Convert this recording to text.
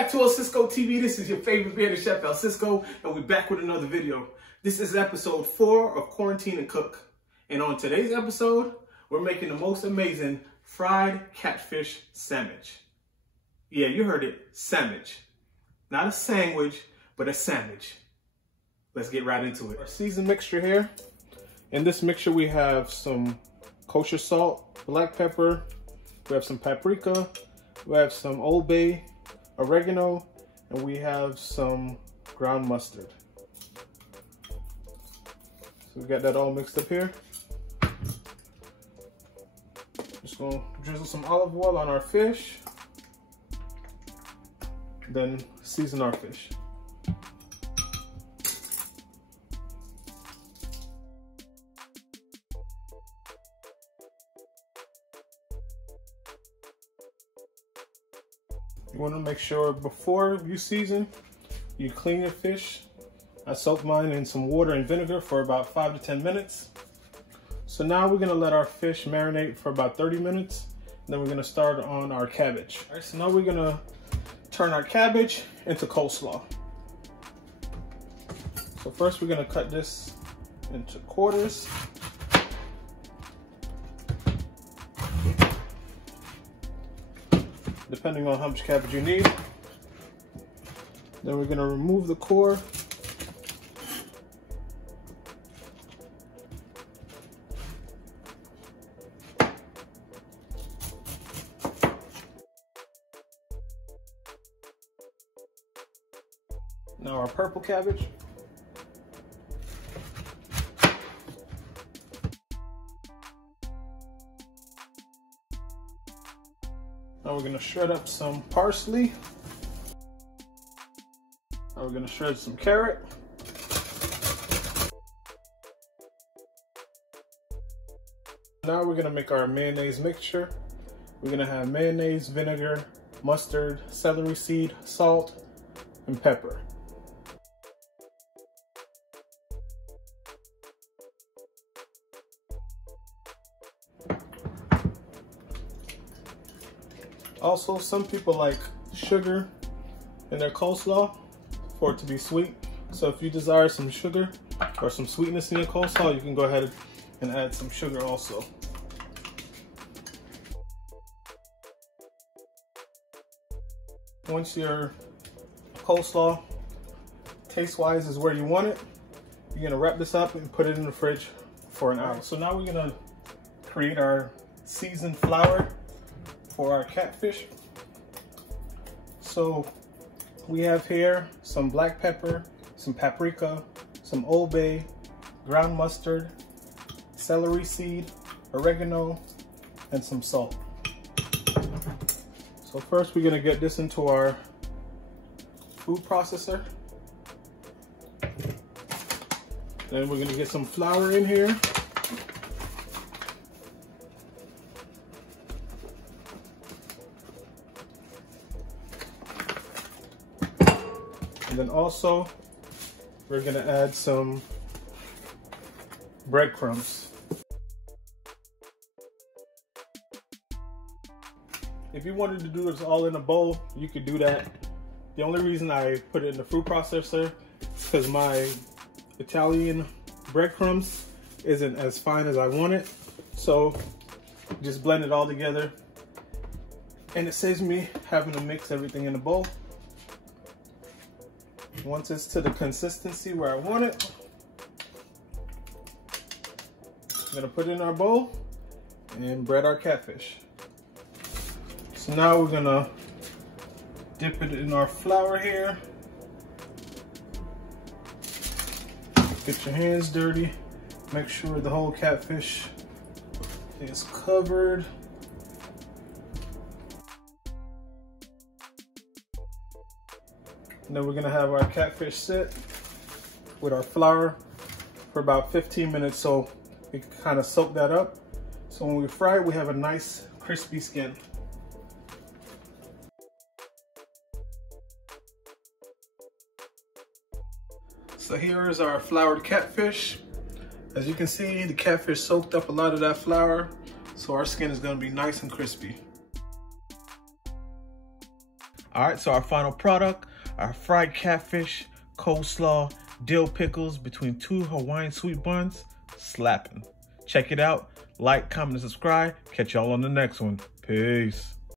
back to Elsisco TV. This is your favorite bearded chef, Elsisco, and we're back with another video. This is episode 4 of Quarantine and Cook. And on today's episode, we're making the most amazing fried catfish sandwich. Yeah, you heard it, sandwich. Not a sandwich, but a sandwich. Let's get right into it. Our seasoned mixture here. In this mixture, we have some kosher salt, black pepper, we have some paprika, we have some Old Bay, oregano, and we have some ground mustard. So we got that all mixed up here. Just gonna drizzle some olive oil on our fish, then season our fish. You want to make sure before you season, you clean your fish. I soaked mine in some water and vinegar for about 5 to 10 minutes. So now we're going to let our fish marinate for about 30 minutes. And then we're going to start on our cabbage. All right, so now we're going to turn our cabbage into coleslaw. So first we're going to cut this into quarters. Depending on how much cabbage you need. Then we're going to remove the core. Now our purple cabbage. Now we're going to shred up some parsley. Now we're going to shred some carrot. Now we're going to make our mayonnaise mixture. We're going to have mayonnaise, vinegar, mustard, celery seed, salt, and pepper. Also, some people like sugar in their coleslaw for it to be sweet. So if you desire some sugar or some sweetness in your coleslaw, you can go ahead and add some sugar also. Once your coleslaw taste-wise is where you want it, you're gonna wrap this up and put it in the fridge for an hour. So now we're gonna create our seasoned flour for our catfish. So we have here some black pepper, some paprika, some Old Bay, ground mustard, celery seed, oregano, and some salt. So first we're gonna get this into our food processor. Then we're gonna get some flour in here. And then also, we're gonna add some breadcrumbs. If you wanted to do this all in a bowl, you could do that. The only reason I put it in the food processor is because my Italian breadcrumbs isn't as fine as I want it. So just blend it all together. And it saves me having to mix everything in a bowl. Once it's to the consistency where I want it, I'm gonna put it in our bowl and bread our catfish. So now we're gonna dip it in our flour here. Get your hands dirty. Make sure the whole catfish is covered. And then we're gonna have our catfish sit with our flour for about 15 minutes so we can kind of soak that up. So when we fry it, we have a nice crispy skin. So here is our floured catfish. As you can see, the catfish soaked up a lot of that flour, so our skin is gonna be nice and crispy. All right, so our final product, our fried catfish, coleslaw, dill pickles between 2 Hawaiian sweet buns, slapping. Check it out. Like, comment, and subscribe. Catch y'all on the next one. Peace.